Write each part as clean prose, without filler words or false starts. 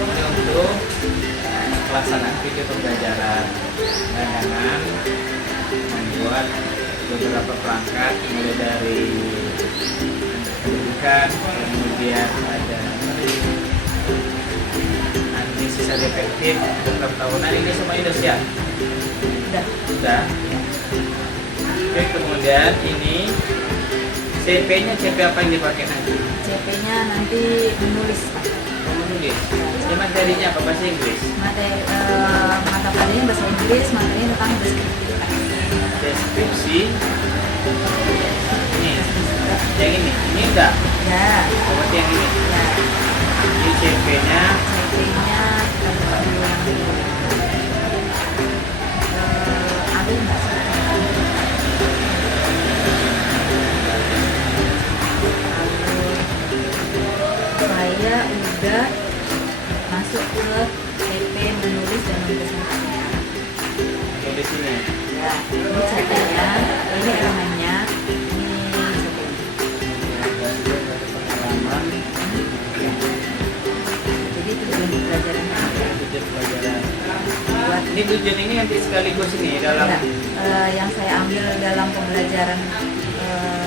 ini untuk pelaksanaan video pembelajaran dengan membuat beberapa perangkat mulai dari pendidikan, kemudian ada analisis efektif program tahunan. Ini semuanya udah siap? Udah. Oke, kemudian ini CP-nya CP apa yang dipakai nanti? CP-nya nanti menulis, Pak. Menulis. Ini materinya apa, bahasa Inggris? Mata pelajarannya bahasa Inggris, materinya tentang deskripsi. Deskripsi. Ini, yang ini udah. Ya. Seperti yang ini. Ya. Ini CP-nya. CP-nya ada nggak sih? Saya udah masuk ke CP menulis dan mempresentasikan. Di sini. Ya, ini CP-nya, ini elemennya, ini Pengalaman. jadi tujuan pelajarannya Tujuan pelajaran. buat Ini tujuan ini nanti sekaligus ini dalam. ya, yang saya ambil dalam pembelajaran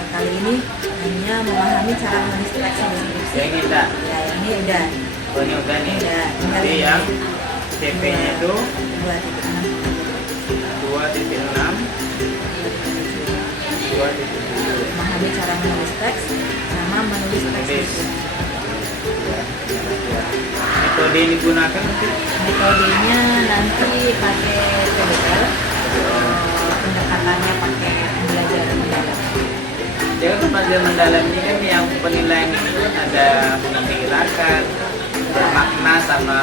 kali ini hanya memahami cara menulis teks deskripsi. Yang ini enggak. Ya, ini udah. Oh, ini udah nih. Udah. Tinggal Jadi ini. yang CP-nya itu 2.6. 2.6, 2.7. Memahami cara menulis teks sama menulis teks Menulis. deskripsi. Metode yang digunakan nanti Metodenya nanti pakai PBL, pendekatannya pakai pembelajaran mendalam. ya kan pembelajaran mendalam ini kan yang penilaian ini kan ada mengembirakan, bermakna sama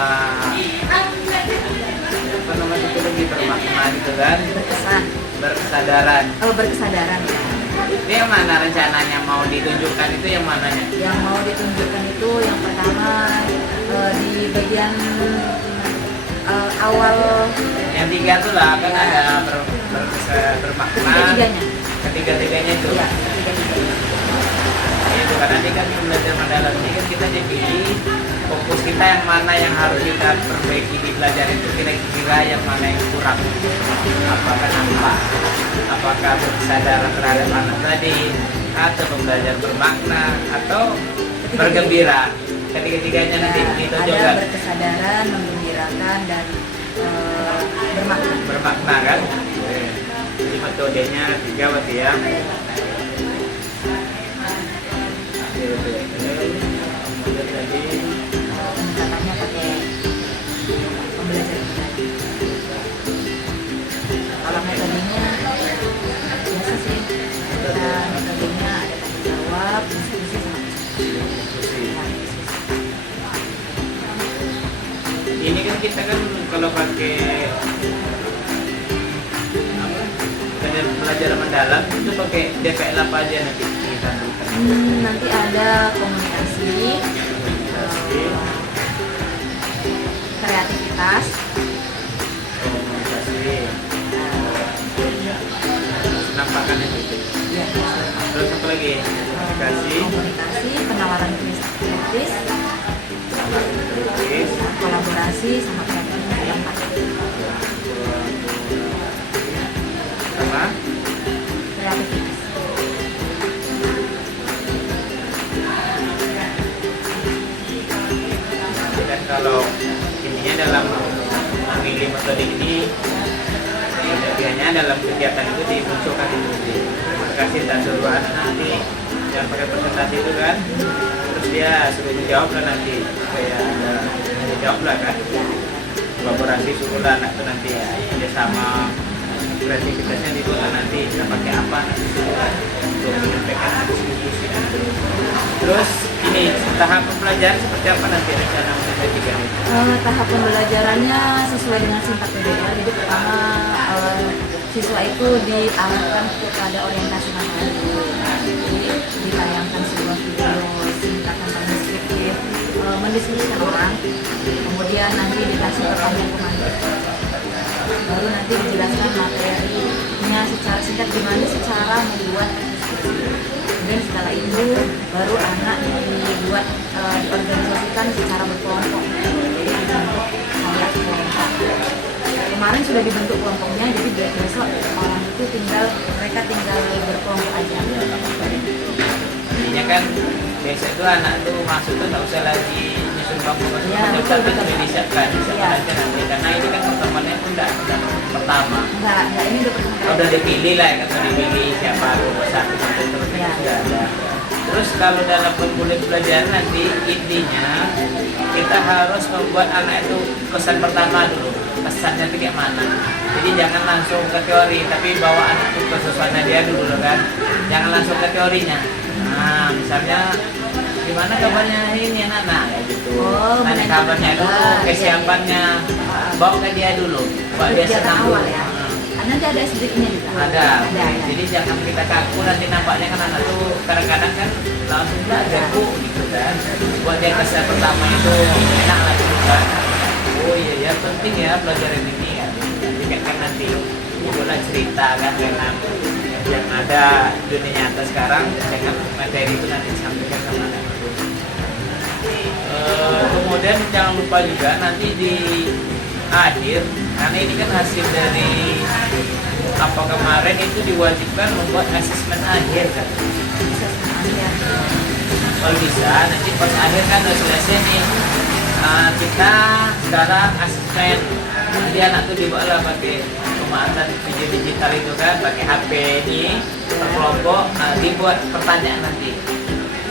apa namanya itu lebih bermakna gitu kan, Berkesan. berkesadaran. Oh, berkesadaran ya. Ini yang mana rencananya mau ditunjukkan itu yang mananya? Yang mau ditunjukkan itu yang pertama di bagian awal Yang tiga tuh lah kan Ya. ada bermakna. ketiga-tiganya. Ketiga-tiganya itu. Ya, ketiga-tiganya. Itu karena ini kan belajar mendalam ini kan kita jadi fokus kita yang mana yang harus kita perbaiki di pelajaran itu, kira-kira yang mana yang kurang, apakah nampak, apakah kesadaran terhadap anak tadi, atau pembelajaran bermakna, atau bergembira. Ketiga-tiganya nanti Ya, kita ada juga berkesadaran, menggembirakan dan bermakna. bermakna kan. Jadi metodenya tiga berarti ya. Kemudian tadi Pendekatannya pakai pembelajaran mendalam. Kalau metodenya biasa sih, kita metodenya ada tanya jawab, diskusi sama diskusi. Ya, diskusi. Ini kan kita kan kalau pakai apa, pelajaran mendalam itu pakai DPL apa aja nanti kita berikan? Nanti ada komunikasi, kreativitas, Komunikasi, penampakan itu. ya, Terus apa lagi? Komunikasi, komunikasi, penawaran kritis, terus kolaborasi sama kreativitas dalam sama kreativitas. dan kalau intinya dalam memilih metode ini penelitiannya dalam kegiatan itu dimunculkan dulu di kasih dan suruh anak nanti yang pakai presentasi itu kan, terus dia suruh menjawab lah nanti kayak ada jawab lah kan, kolaborasi suruh lah anak itu nanti ya kerjasama, kreativitasnya dibuat nanti kita pakai apa nanti untuk menyampaikan diskusi nanti. Terus ini tahap pembelajaran seperti apa nanti rencana menjadikan itu? Tahap pembelajarannya sesuai dengan singkat PBL. Jadi pertama siswa itu diarahkan kepada orientasi materi. Jadi ditayangkan sebuah video singkat tentang deskriptif, mendeskripsikan orang. Kemudian nanti dikasih pertanyaan pemantik. Baru nanti dijelaskan materinya secara singkat gimana sih cara membuat deskripsi. kemudian setelah itu baru anak dibuat diorganisasikan secara berkelompok. Jadi dibentuk kayak kelompok. Kemarin sudah dibentuk kelompoknya, jadi besok orang itu mereka tinggal berkelompok aja. Intinya kan biasa itu anak tuh masuk tuh nggak usah lagi nyusun bangku Ya, tapi betul. sudah disiapkan Ya. aja nanti, karena ini kan pertemuannya pun nggak pertama. Enggak, ini udah pertemuan. Udah dipilih lah, kan udah dipilih siapa nomor satu sampai terus Ya. sudah ada. Terus kalau dalam perkuliahan pelajaran nanti intinya kita harus membuat anak itu pesan pertama dulu, pesannya itu kayak mana. Jadi jangan langsung ke teori, tapi bawa anak itu ke suasana dia dulu kan. Jangan langsung ke teorinya. Nah, misalnya gimana kabarnya ini anak, nah kayak gitu. Oh, Tanya benar. kabarnya dulu, Iya, kesiapannya, bawa ke dia dulu, bawa dia Kegiatan senang awal dulu. ya. Hmm. Nanti ada SDI-nya juga. Ada. Ya. Jadi jangan kita kaku, nanti nampaknya kan anak tuh kadang-kadang kan langsung belajar bu gitu kan. Buat dia kesan pertama itu enak lah gitu kan. Oh iya ya penting ya pelajaran ini ya. Jadi kan nanti itulah cerita kan dengan yang ada dunia nyata sekarang dengan materi itu nanti disampaikan sama anak. Kemudian jangan lupa juga nanti di akhir, karena ini kan hasil dari apa kemarin itu diwajibkan membuat asesmen akhir kan. Kalau bisa nanti pas akhir kan udah selesai nih, kita sekarang asesmen. Jadi anak tuh dibawa pakai pemanasan video digital itu kan, pakai HP ini per kelompok, dibuat pertanyaan nanti.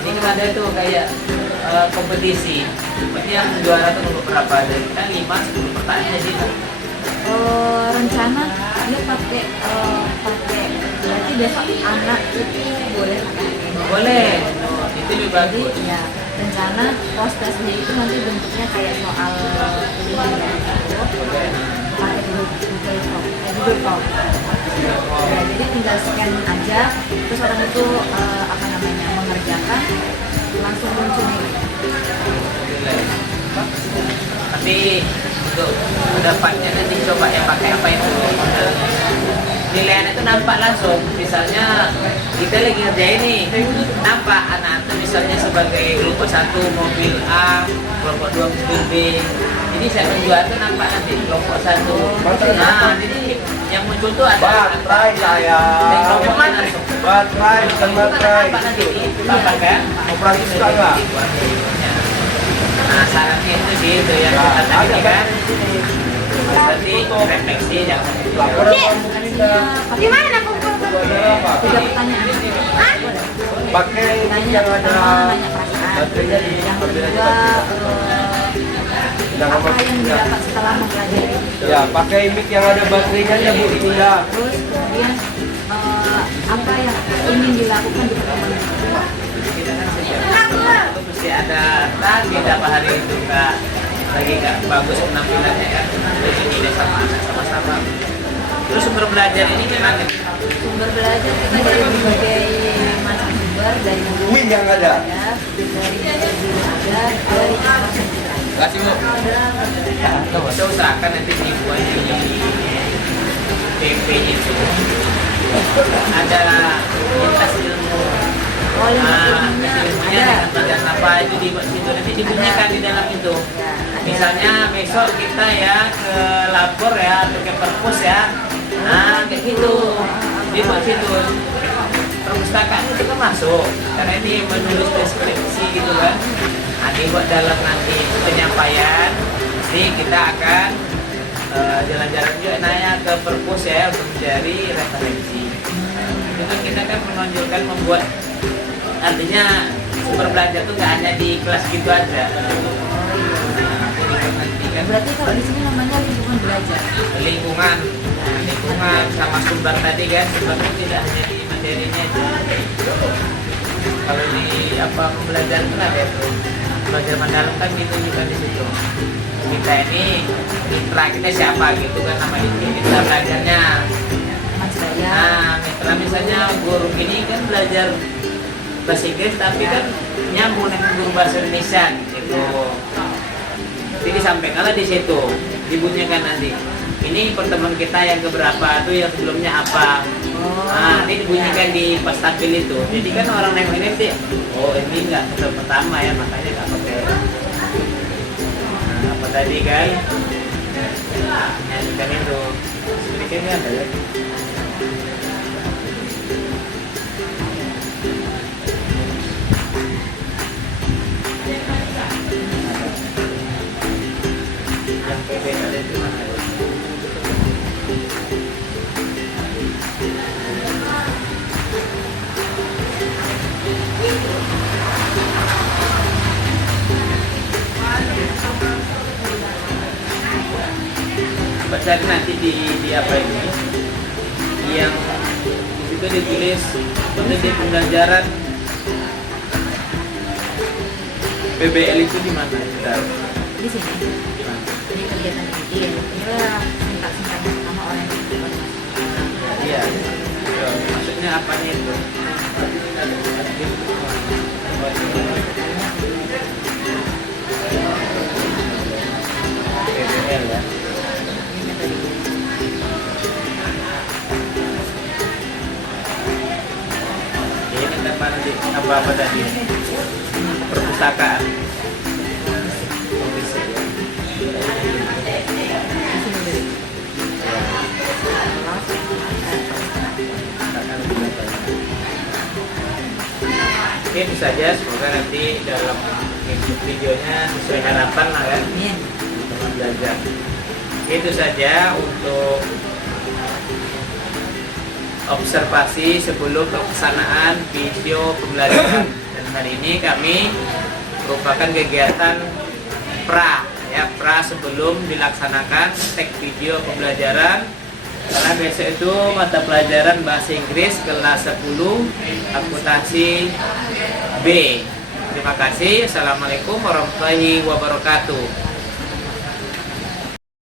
Ini kan ada tuh kayak kompetisi. Berarti yang juara tuh nomor berapa? Dari kita 5-10 pertanyaan di situ. Rencana dia pakai berarti besok anak itu boleh pakai Boleh. Itu juga jadi bagus. ya rencana post testnya itu nanti bentuknya kayak soal ini ya, pakai Google Form. Ya, jadi tinggal scan aja terus orang itu apa namanya mengerjakan langsung muncul nih. Nanti untuk pendapatnya nanti coba yang pakai apa itu nilainya itu nampak langsung. Misalnya kita lagi ngerjain nih, nampak anak itu misalnya sebagai kelompok 1 mobil A, kelompok 2 mobil B. Jadi siapa juara itu nampak nanti kelompok 1. Nah, jadi yang muncul tuh ada Baterai saya. yang kelompoknya langsung. Baterai bukan baterai. Nampak nanti nampak kan? Operasi suka nggak? Nah, sarannya itu sih itu yang Ya, kita tadi ada kan. kan? Berarti refleksi jangan Laporan pemerintah. Gimana kumpul? Apa? 3 pertanyaan. Pakai Nanya yang ada pertama, nanya perasaan. baterainya di Yang ambil aja kedua, Jangan apa yang didapat setelah mempelajari. Ya, pakai mic yang ada baterainya aja Bu ini ya. Terus kemudian apa yang ingin dilakukan di pertemuan itu. kita kan setiap itu mesti ada tadi berapa hari itu nggak lagi nggak bagus penampilannya kan, jadi ide sama anak sama-sama. Terus sumber belajar ini memang Sumber belajar kita dari berbagai macam sumber, dari guru Win yang ada. dari ada, dari kasih bu. Kita usahakan nanti dibuat di PP itu ada lintas ilmu. ilmunya Ilmunya ada. dengan pelajaran apa itu dibuat situ nanti dibunyikan di dalam itu. Ya, ada. Misalnya besok kita ya ke lapor ya atau ke perpus ya, nah kayak gitu dibuat situ. Perpustakaan itu kan masuk karena ini menulis deskripsi gitu kan. Nah, dibuat dalam nanti penyampaian, jadi kita akan jalan-jalan juga nanya ke perpus ya untuk mencari referensi. Itu kan kita kan menonjolkan membuat, artinya sumber belajar tuh nggak hanya di kelas gitu aja. Nanti kan Berarti kalau di sini namanya lingkungan belajar. lingkungan sama sumber tadi kan, sumbernya tidak hanya di materinya aja. Kalau di apa pembelajaran itu ada tuh belajar mendalam kan gitu juga di situ. Kita ini mitra kita siapa gitu kan nama itu mitra belajarnya. Mas Daya. Nah, mitra misalnya guru ini kan belajar bahasa Inggris tapi kan nyambung dengan guru bahasa Indonesia gitu. Jadi disampaikanlah di situ, dibunyikan nanti. Ini pertemuan kita yang keberapa tuh yang sebelumnya apa. Nah, ini dibunyikan di pas tampil itu. Jadi kan orang nengok ini sih, oh ini nggak foto pertama ya, makanya nggak pakai. Nah, apa tadi kan? Nyanyikan itu. Sedikitnya ada ya. Yang PB ada itu mana? Baca nanti di apa ini? Yang itu ditulis metode pembelajaran PBL itu di mana? Bentar. Di sini. Di mana? Ini kegiatan ini. Inilah singkat-singkat pertama orientasi masyarakat. Iya. Maksudnya apanya itu? PBL ya. Ini tempat nanti apa tadi? Perpustakaan. Oh, bisa ya. Oke, itu saja. Semoga nanti dalam videonya sesuai harapan lah kan, Amin. teman belajar. Itu saja untuk observasi sebelum pelaksanaan video pembelajaran. Dan hari ini kami merupakan kegiatan pra sebelum dilaksanakan tag video pembelajaran. Karena besok itu mata pelajaran bahasa Inggris kelas 10 akuntansi B. Terima kasih. Assalamualaikum warahmatullahi wabarakatuh.